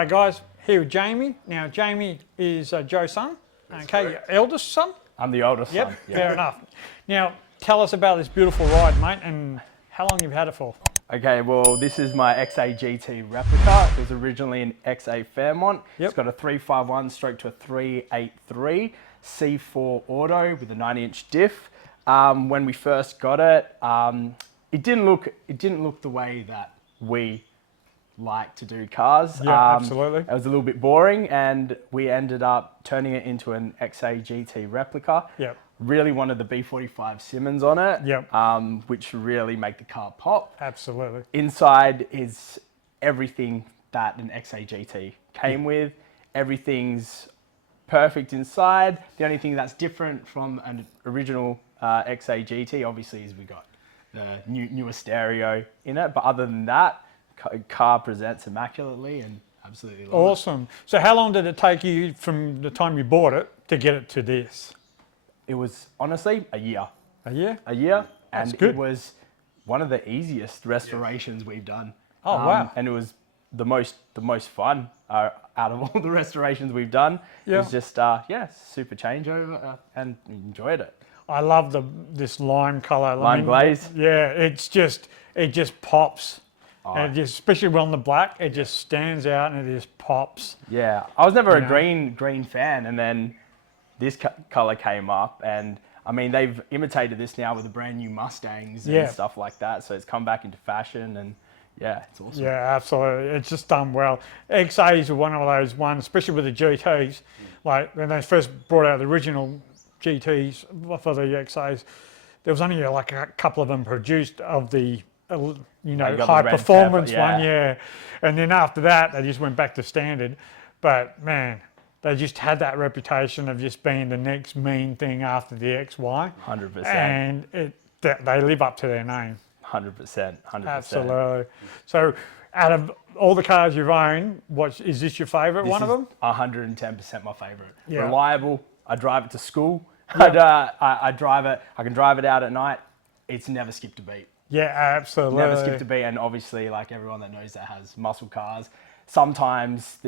G'day guys, here with Jaymee. Now Jaymee is Joe's son, okay, your eldest son? I'm the oldest Yep, son. Yeah. fair enough. Now tell us about this beautiful ride, mate, and how long you've had it for. Okay, well this is my XA GT Replica. It was originally an XA Fairmont. Yep. It's got a 351 stroke to a 383 C4 auto with a 90-inch diff. When we first got it, it didn't look the way that we like to do cars. Yeah, absolutely. It was a little bit boring, and we ended up turning it into an XA GT Replica. Yep. Really wanted the B45 Simmons on it, Yep. Which really make the car pop. Absolutely. Inside is everything that an XA GT came with. Everything's perfect inside. The only thing that's different from an original XA GT, obviously, is we got the newer stereo in it. But other than that, car presents immaculately and absolutely love it. Awesome. So how long did it take you from the time you bought it to get it to this? It was honestly a year. A year? A year, That's and good. it was one of the easiest restorations we've done. Oh, wow. And it was the most fun out of all the restorations we've done. Yeah. It was just super changeover and enjoyed it. I love this lime colour. Lime glaze. Yeah, it just pops. Oh. And it just, especially on the black, it just stands out and it just pops. Yeah, I was never You a know? green fan, and then this color came up, and I mean they've imitated this now with the brand new Mustangs and Yeah. stuff like that. So it's come back into fashion, and yeah, it's awesome. Yeah, absolutely. It's just done well. XAs are one of those ones, especially with the GTs. Like when they first brought out the original GTs for the XAs, there was only like a couple of them produced of the got the high red performance pepper, one, yeah. And then after that, they just went back to standard. But man, they just had that reputation of just being the next mean thing after the XY. 100%. And they live up to their name. 100%. Absolutely. So out of all the cars you've owned, is this your favourite one of them? 110% my favorite. Yeah. Reliable. I drive it to school. I drive it. I can drive it out at night. It's never skipped a beat. Yeah, absolutely. Never skipped a beat. And obviously, like everyone that knows that has muscle cars, sometimes,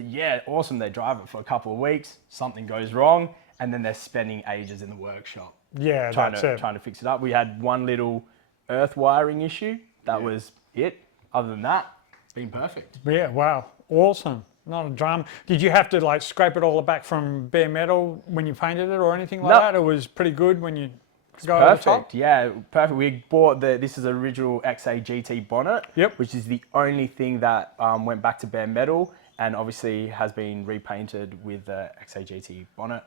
awesome, they drive it for a couple of weeks, something goes wrong, and then they're spending ages in the workshop Yeah, trying to fix it up. We had one little earth wiring issue. That was it. Other than that, it's been perfect. Yeah, wow, awesome. Not a drama. Did you have to like scrape it all back from bare metal when you painted it or anything like that? It was pretty good when you go over the top? Perfect, yeah, perfect. We bought this is original XA GT bonnet, which is the only thing that went back to bare metal, and obviously has been repainted with the XA GT bonnet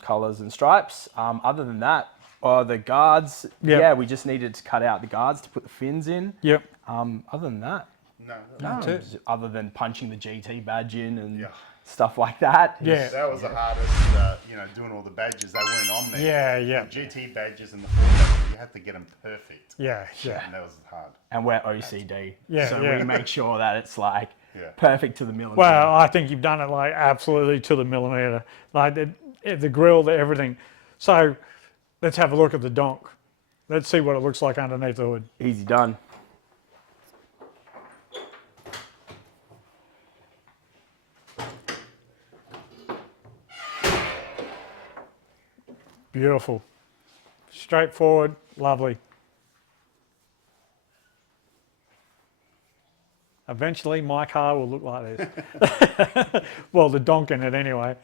colours and stripes. Other than that, the guards, we just needed to cut out the guards to put the fins in. Yep. Other than that, That's it. other than punching the GT badge in and stuff like that. Yeah. That was the hardest, doing all the badges. They weren't on there. Yeah, yeah. The GT badges and the Ford badges, you had to get them perfect. Yeah, yeah. And that was hard. And we're OCD, so yeah. we make sure that it's like perfect to the millimeter. Well, I think you've done it like absolutely to the millimetre. Like the grill, everything. So let's have a look at the donk. Let's see what it looks like underneath the hood. Easy done. Beautiful. Straightforward, lovely. Eventually my car will look like this. Well, the donk in it anyway.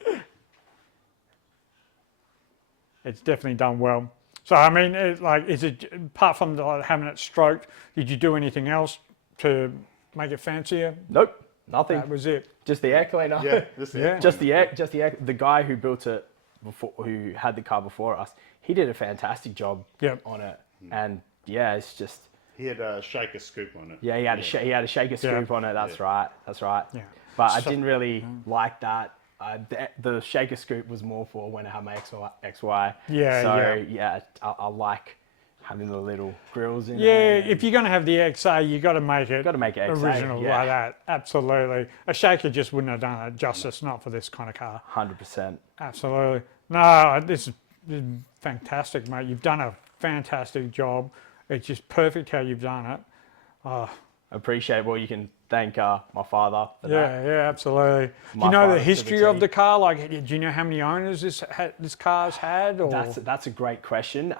It's definitely done well. So, I mean, apart from having it stroked, did you do anything else to make it fancier? Nope, nothing. That was it. Just the air cleaner. Yeah, this is Just the air. The guy who built it before, who had the car before us, he did a fantastic job on it. And it's just. He had a shaker scoop on it. Yeah, he had a shaker scoop on it. That's right. Yeah. But I didn't really like that. The shaker scoop was more for when I had my XY. I like having the little grills in there. Yeah, if you're going to have the XA, you got to make it XA, original like that. Absolutely. A shaker just wouldn't have done it justice, not for this kind of car. 100%. Absolutely. No, this is fantastic, mate. You've done a fantastic job. It's just perfect how you've done it. appreciate. Well, you can thank my father for that. Yeah, absolutely. Do My you know the father to the history of T. the car? Like, do you know how many owners this car's had? Or? That's a great question.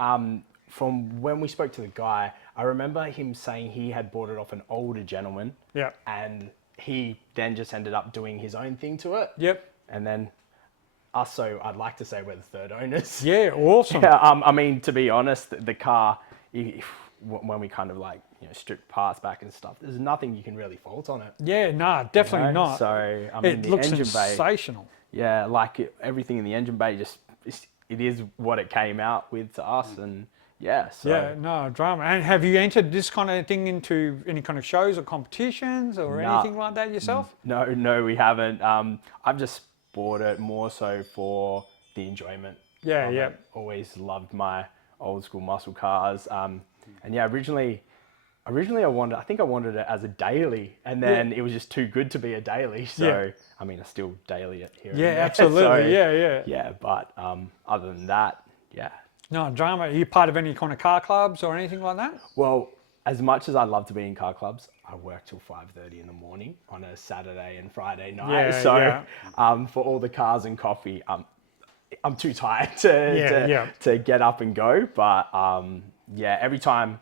From when we spoke to the guy, I remember him saying he had bought it off an older gentleman. Yeah. And he then just ended up doing his own thing to it. Yep. And then us, so I'd like to say we're the third owners. Yeah, awesome. Yeah, I mean, to be honest, the car, when we kind of like, strip parts back and stuff, there's nothing you can really fault on it. Yeah, no, definitely not. So, I mean, it the looks engine sensational. bay, yeah, like everything in the engine bay, it is what it came out with to us. And yeah, so. Yeah, no drama. And have you entered this kind of thing into any kind of shows or competitions or anything like that yourself? No, we haven't. I've just bought it more so for the enjoyment. Yeah, yeah. Always loved my old school muscle cars. And yeah, originally I think I wanted it as a daily, and then it was just too good to be a daily. So I mean, I still daily it here. Yeah, and there. absolutely. So, yeah. Yeah, but other than that, yeah. No drama. Are you part of any kind of car clubs or anything like that? Well, as much as I'd love to be in car clubs, I work till 5:30 in the morning on a Saturday and Friday night. Yeah, so yeah. For all the cars and coffee, I'm too tired to get up and go. But yeah, every time,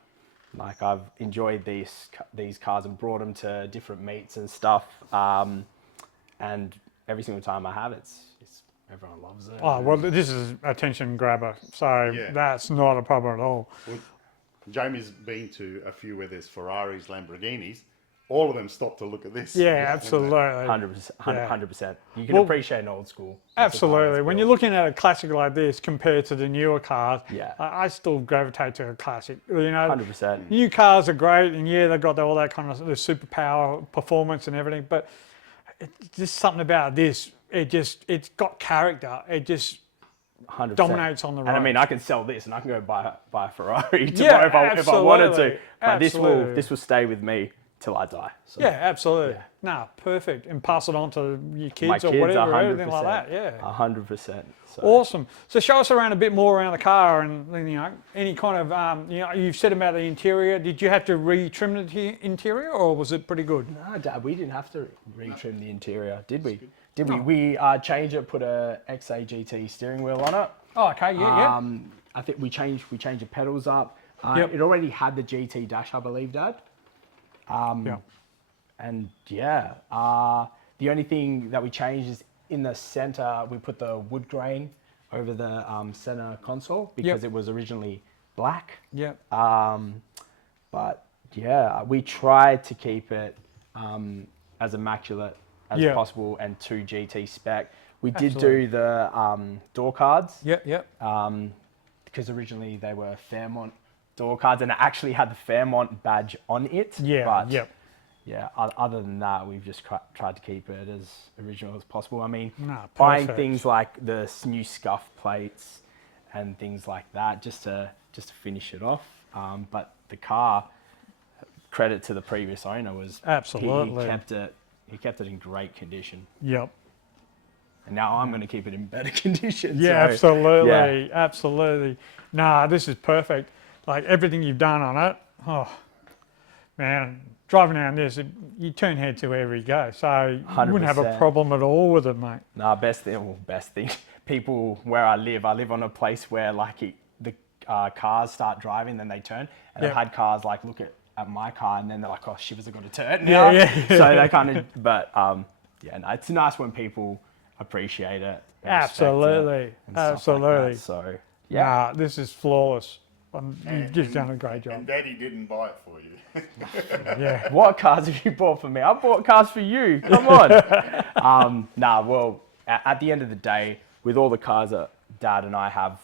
like, I've enjoyed these cars and brought them to different meets and stuff. And every single time I have, it's everyone loves it. Oh, well, this is attention grabber, so that's not a problem at all. Well, Jamie's been to a few where there's Ferraris, Lamborghinis. All of them stop to look at this. Yeah, absolutely. 100%. You can appreciate an old school. Absolutely. When you're looking at a classic like this compared to the newer cars, I still gravitate to a classic. 100%. New cars are great, and they've got all that kind of the superpower performance and everything, but it's just something about this. It's got character. It just 100%. dominates on the road. And I mean, I can sell this and I can go buy a Ferrari tomorrow if I wanted to. But this will stay with me till I die. So. Yeah, absolutely. Nah, perfect. And pass it on to your kids, My kids, or whatever, 100%, everything like that. Yeah. 100%. So. Awesome. So show us around a bit more around the car, and any kind of you've said about the interior. Did you have to re-trim the interior, or was it pretty good? No, Dad, we didn't have to re-trim the interior, did we? Did we? We changed it, put a XA GT steering wheel on it. Oh, okay. Yeah. I think we changed the pedals up. Yep. It already had the GT dash, I believe, Dad. And the only thing that we changed is in the center, we put the wood grain over the center console because it was originally black. Yep. But yeah, we tried to keep it as immaculate as possible and to GT spec. We did do the door cards. Yep. Because originally they were Fairmont door cards, and it actually had the Fairmont badge on it. Yeah. But yeah, other than that, we've just tried to keep it as original as possible. I mean, buying things like the new scuff plates and things like that just to finish it off. But the car, credit to the previous owner, was absolutely he kept it in great condition. Yep. And now I'm going to keep it in better condition. Yeah, so, absolutely. Nah, this is perfect. Like everything you've done on it. Oh, man, driving around this, you turn heads wherever you go. So you 100%. wouldn't have a problem at all with it, mate. Nah, best thing. People where I live on a place where like the cars start driving, then they turn. And I've had cars like look at my car and then they're like, oh, shivers, I've got to turn now. Yeah. So they kind of, but it's nice when people appreciate it. Absolutely. Absolutely. Like so, Nah, this is flawless. You've just done a great job. And Daddy didn't buy it for you. Yeah. What cars have you bought for me? I bought cars for you. Come on. Well, at the end of the day, with all the cars that Dad and I have,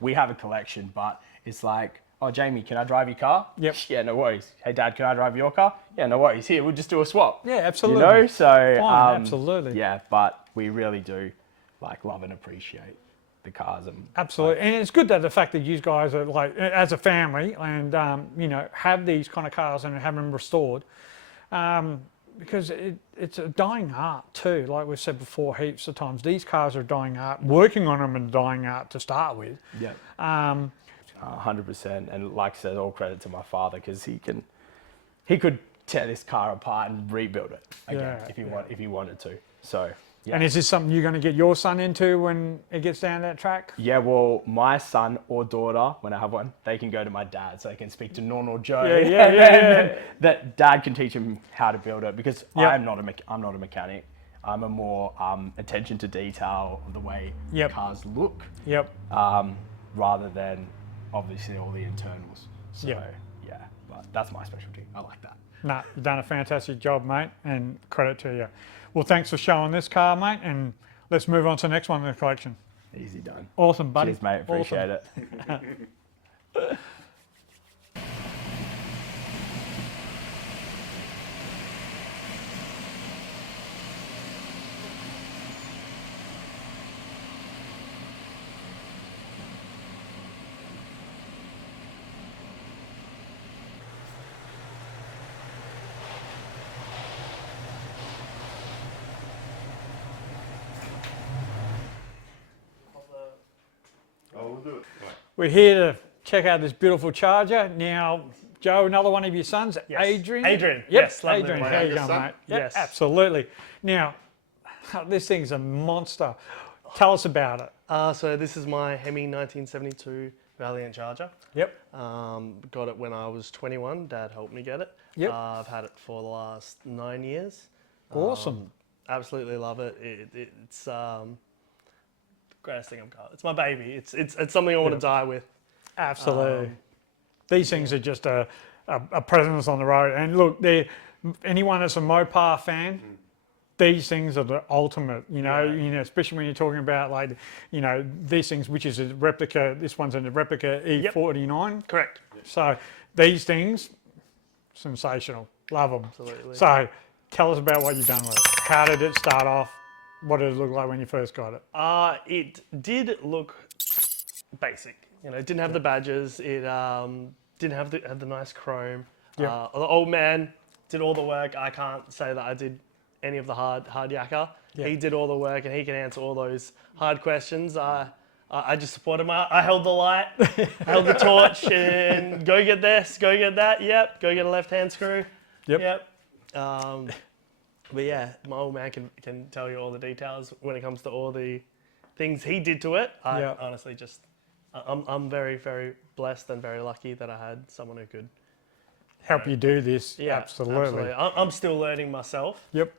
we have a collection, but it's like, oh, Jamie, can I drive your car? Yep. Yeah, no worries. Hey, Dad, can I drive your car? Yeah, no worries. Here, we'll just do a swap. Yeah, absolutely. You know, so fine, absolutely. Yeah, but we really do like love and appreciate the cars. And absolutely, and it's good that the fact that you guys are like as a family and have these kind of cars and have them restored, because it's a dying art too. Like we've said before, heaps of times these cars are dying art. Working on them is dying art to start with. Yeah. 100%, and like I said, all credit to my father because he could tear this car apart and rebuild it again Yeah, if you wanted to. So yeah. And is this something you're going to get your son into when it gets down that track? Yeah, well, my son or daughter, when I have one, they can go to my dad, so they can speak to normal Joe. Yeah. That dad can teach him how to build it, because Yep. I'm not a mechanic. I'm a more attention to detail of the way Yep. cars look, Yep. rather than obviously all the internals. So Yep. yeah, but that's my specialty. I like that. Nah, you've done a fantastic job, mate, and credit to you. Well, thanks for showing this car, mate, and let's move on to the next one in the collection. Easy done. Awesome, buddy. Cheers, mate. Appreciate it. Oh, we'll do it. Right. We're here to check out this beautiful Charger. Now, Joe, another one of your sons, Yes. Adrian? Adrian, Yep, yes, lovely. Adrian, My how you youngest going, son? mate? Yep, Yes. absolutely. Now, this thing's a monster. Tell us about it. So this is my Hemi 1972 Valiant Charger. Yep. Got it when I was 21. Dad helped me get it. Yep. I've had it for the last 9 years. Awesome. Absolutely love it. It's the greatest thing I've got. It's my baby. It's something I want to die with. Absolutely. These things are just a presence on the road. And look, anyone that's a Mopar fan, these things are the ultimate, you know, especially when you're talking about like, you know, these things, which is a replica, this one's a replica E49. Correct. So these things, sensational. Love them. Absolutely. So tell us about what you've done with it. How did it start off? What did it look like when you first got it? It did look basic. You know, it didn't have the badges. It didn't have the nice chrome. Yeah. The old man did all the work. I can't say that I did any of the hard yakka. Yeah. He did all the work, and he can answer all those hard questions. I just supported him. I held the light, held the torch, and go get this, go get that. Yep. Go get a left-hand screw. Yep. But yeah, my old man can tell you all the details when it comes to all the things he did to it. I Yeah. honestly just, I'm very, very blessed and very lucky that I had someone who could. Help you do this. Yeah, Absolutely. I'm still learning myself. Yep.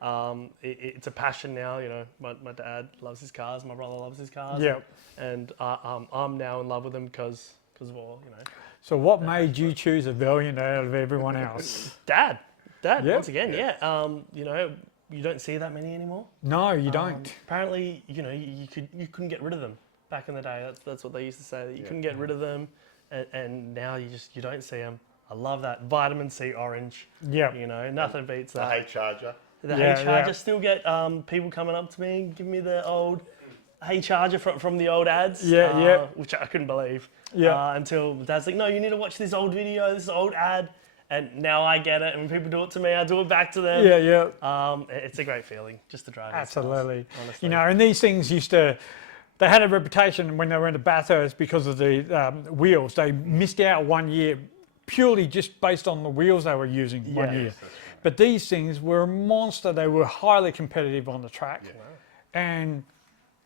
It's a passion now. You know, my dad loves his cars. My brother loves his cars. Yep. And I'm now in love with them because of all, you know. So what made you choose a Valiant out of everyone else? Dad, Yep. once again, yeah. You know, you don't see that many anymore. No, you don't. Apparently, you know, you couldn't get rid of them back in the day. That's what they used to say, that you couldn't get rid of them, and now you don't see them. I love that vitamin C orange. Yep. You know, nothing beats The that. hay charger. The Yeah, hay charger. yeah. Still get people coming up to me, giving me the old hay charger from the old ads. Yeah, yeah. Which I couldn't believe. Yeah. Until Dad's like, no, you need to watch this old video, this old ad. And now I get it, and when people do it to me, I do it back to them. Yeah, yeah. It's a great feeling just to drive. these cars, Absolutely. honestly. You know, and these things they had a reputation when they were in the Bathurst because of the wheels. They missed out 1 year purely just based on the wheels they were using 1 year. But these things were a monster. They were highly competitive on the track. And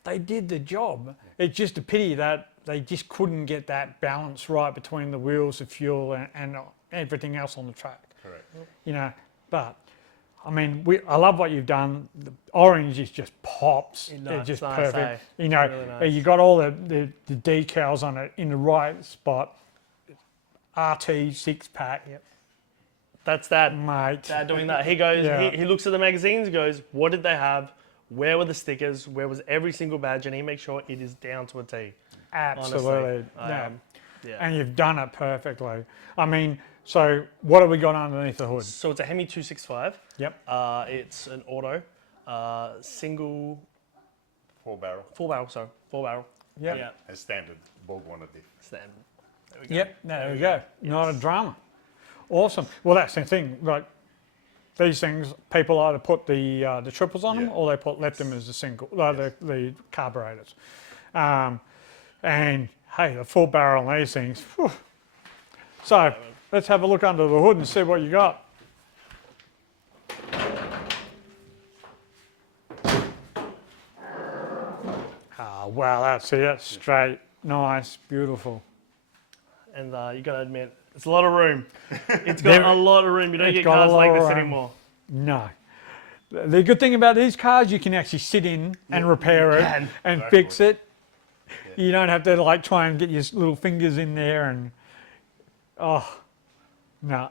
they did the job. It's just a pity that they just couldn't get that balance right between the wheels, the fuel, and everything else on the track. Correct. You know, but I mean, I love what you've done. The orange is just pops. No, It's just it's nice, perfect. eh? You know, Really nice. you got all the decals on it in the right spot. RT 6-pack, That's Dad. mate. Dad doing that. He goes, Yeah. he looks at the magazines, goes, what did they have? Where were the stickers? Where was every single badge? And he makes sure it is down to a T. Absolutely. Honestly. Yeah. And you've done it perfectly. I mean, so what have we got underneath the hood? So it's a Hemi 265. Yep. It's an auto, single, 4-barrel. full barrel. Yep. Yeah, And standard Borg-Warner diff. standard. There we go. Yep, there we go. Not a drama. Awesome. Well, that's the thing. Like these things, people either put the triples on them Yeah. or they let them as a single, the carburetors. And hey, the full barrel on these things. Whew. So let's have a look under the hood and see what you got. wow, that's it. Straight, nice, beautiful. And you got to admit, it's a lot of room. It's got a lot of room. You don't It's get got a cars lot like of this room. anymore. No. The good thing about these cars, you can actually sit in and repair it can. and Exactly. fix it. You don't have to like try and get your little fingers in there and, oh, no.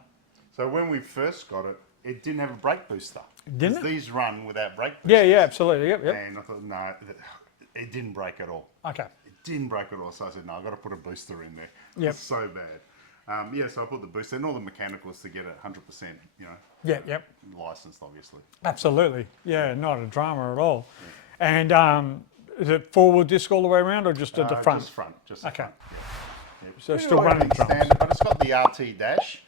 So when we first got it, it didn't have a brake booster. Didn't 'Cause it? These run without brake boosters. Yeah, yeah, absolutely. Yep, yep. And I thought, no, it didn't break at all. Okay. It didn't break at all. So I said, no, I've got to put a booster in there. Yep. It's so bad. Yeah, so I put the booster and all the mechanicals to get it 100%, you know, Yeah, yep. licensed, obviously. Absolutely. Yeah, not a drama at all. And is it forward disc all the way around or just at the front? Just front. Just the Okay. front. Yeah. So it's Pretty still like running everything drums. standard, but it's got the RT dash.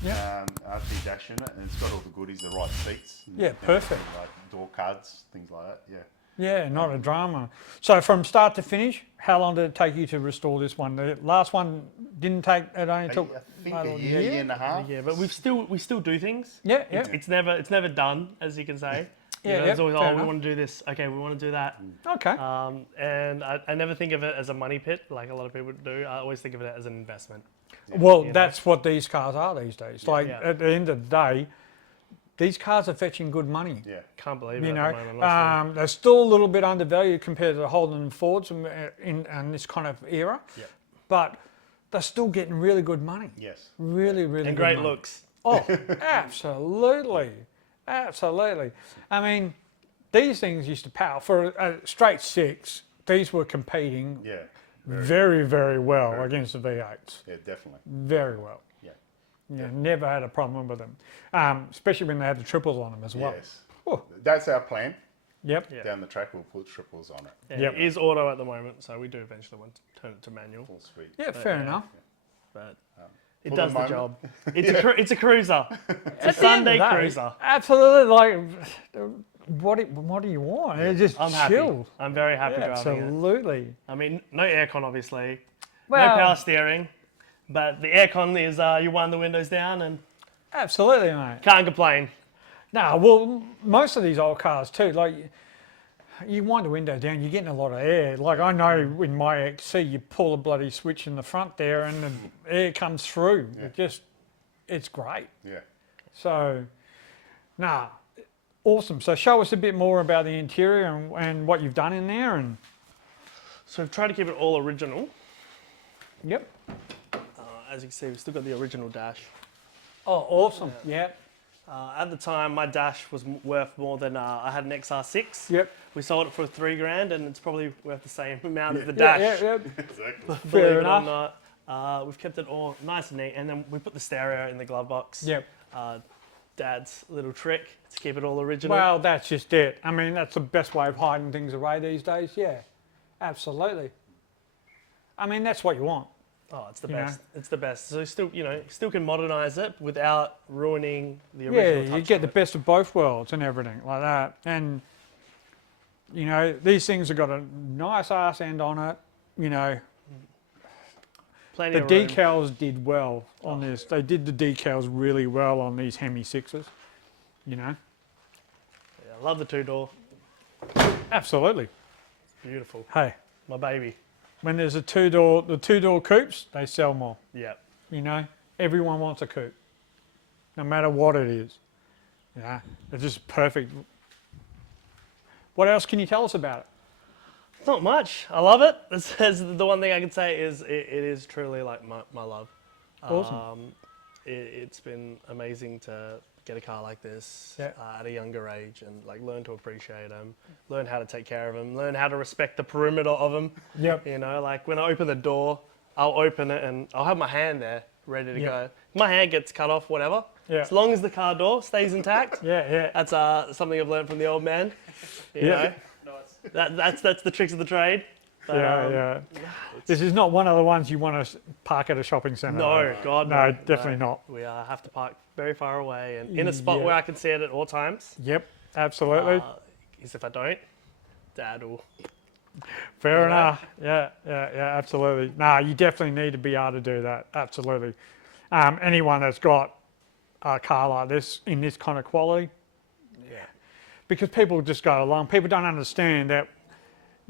Yeah. RT dash in it, and it's got all the goodies, the right seats. And Yeah, perfect. Like door cards, things like that. Yeah. Yeah, not a drama. So from start to finish, how long did it take you to restore this one? The last one didn't take, it only took I think about a year and a half. Yeah, but we still do things. Yeah, yeah. It's never done, as you can say. You Yeah, know, it's yep, always, fair we enough. want to do this. Okay, we want to do that. Okay. And I never think of it as a money pit like a lot of people do. I always think of it as an investment. Well, know. that's what these cars are these days. Like Yeah. at the end of the day, these cars are fetching good money. Yeah. Can't believe You it know, at the moment. honestly. they're still a little bit undervalued compared to the Holden and Fords in this kind of era. Yep. But they're still getting really good money. Yes. Really, really And good great money. looks. Oh, absolutely. Absolutely. I mean, these things used to power for a straight six. These were competing Yeah. very, very well against the V8s. Yeah, definitely. Very well. Yeah. Yeah, never had a problem with them, especially when they had the triples on them as well. Yes. Oh. That's our plan. Yep. Yeah. Down the track, we'll put triples on it. Yeah, Yep. It is auto at the moment, so we do eventually want to turn it to manual. Full speed. Yeah, fair yeah. enough. But it For does the the job. moment. It's a cruiser. It's a Sunday cruiser. Absolutely. Like, what do you want? It's just I'm happy. chill. I'm very happy Yeah, driving it. absolutely. I mean, no aircon, obviously. Well, No power steering. But the aircon is you wind the windows down and absolutely, mate. can't complain. No, well, most of these old cars too, like, you wind the window down, you're getting a lot of air. Like, I know in my XC, you pull a bloody switch in the front there and the air comes through. Yeah. It's great. Yeah. So, awesome. So show us a bit more about the interior and what you've done in there. And So we've tried to keep it all original. yep. As you can see, we've still got the original dash. Oh, awesome. Yep. At the time, my dash was worth more than I had an XR6. Yep. We sold it for $3,000, and it's probably worth the same amount as the Yeah, dash. yeah, Exactly. Believe Fair it enough. or not, we've kept it all nice and neat, and then we put the stereo in the glove box. Yep. Dad's little trick to keep it all original. Well, that's just it. I mean, that's the best way of hiding things away these days. Yeah, absolutely. I mean, that's what you want. Oh, it's the You know. best. It's the best. So still, still can modernize it without ruining the Yeah, original you touch get of the it. best of both worlds and everything like that. And, these things have got a nice arse end on it. Plenty The of room. decals did well on this. They did the decals really well on these Hemi 6s, Yeah, I love the two-door. Absolutely. Beautiful. Hey, My baby. when there's the two-door coupes, they sell more. Yeah. Everyone wants a coupe, no matter what it is. It's just perfect. What else can you tell us about it? Not much. I love it. That's the one thing I can say is it is truly like my love. Awesome. It's been amazing to get a car like this Yeah. at a younger age and like learn to appreciate them, learn how to take care of them, learn how to respect the perimeter of them. Yep. Like when I open the door, I'll open it and I'll have my hand there ready to Yeah. go. If my hand gets cut off, whatever. Yeah. As long as the car door stays intact. Yeah. That's something I've learned from the old man. You Yeah. know? That's the tricks of the trade. But, Yeah. This is not one of the ones you want to park at a shopping centre. No, God, No, no. definitely not. We have to park very far away and in a spot Yeah. where I can see it at all times. Yep, absolutely. Because if I don't, Dad will. Fair you know? enough. Yeah, absolutely. No, you definitely need to be able to do that. Absolutely. Anyone that's got a car like this in this kind of quality, because people just go along. People don't understand that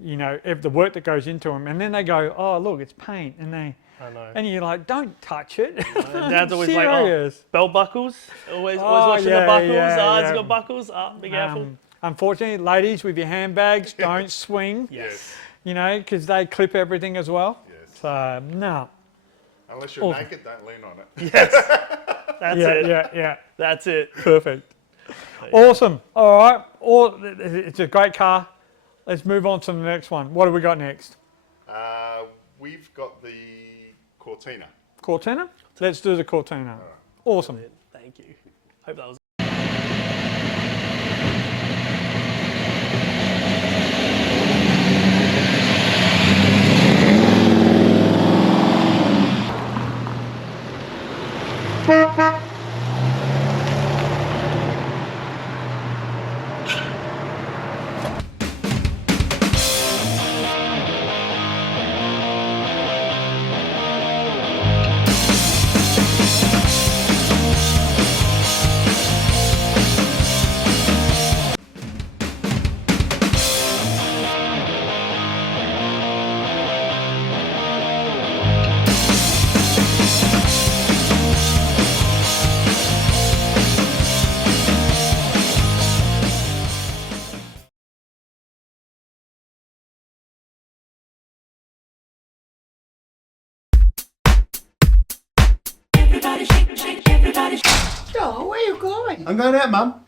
you know, the work that goes into them. And then they go, oh, look, it's paint. And I know. and you're like, don't touch it. And Dad's always like, oh, Serious. belt buckles. Always Oh, watching the yeah, buckles. yeah, It's yeah. got buckles. Be careful. Unfortunately, ladies with your handbags, don't swing, Yes. you know, because they clip everything as well. Yes. So, no. Unless you're Awesome. naked, don't lean on it. Yes. That's Yeah, it. yeah. That's it. Perfect. Awesome. All right. It's a great car. Let's move on to the next one. What do we got next? We've got the Cortina. Cortina? Let's do the Cortina. Awesome. Thank you. Hope that was. Joe, where you going? I'm going out, Mum.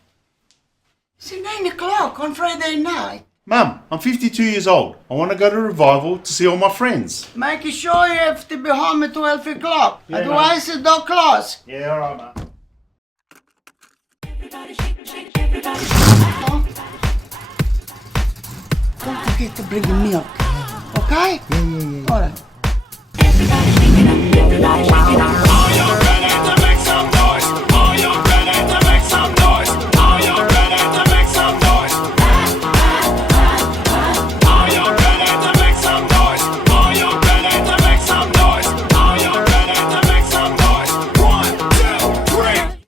It's 9 o'clock on Friday night. Mum, I'm 52 years old. I want to go to Revival to see all my friends. Make sure you have to be home at 12 o'clock. Otherwise, the door close. Yeah, all right, Mum. Don't forget to bring milk. Okay? Yeah. All right.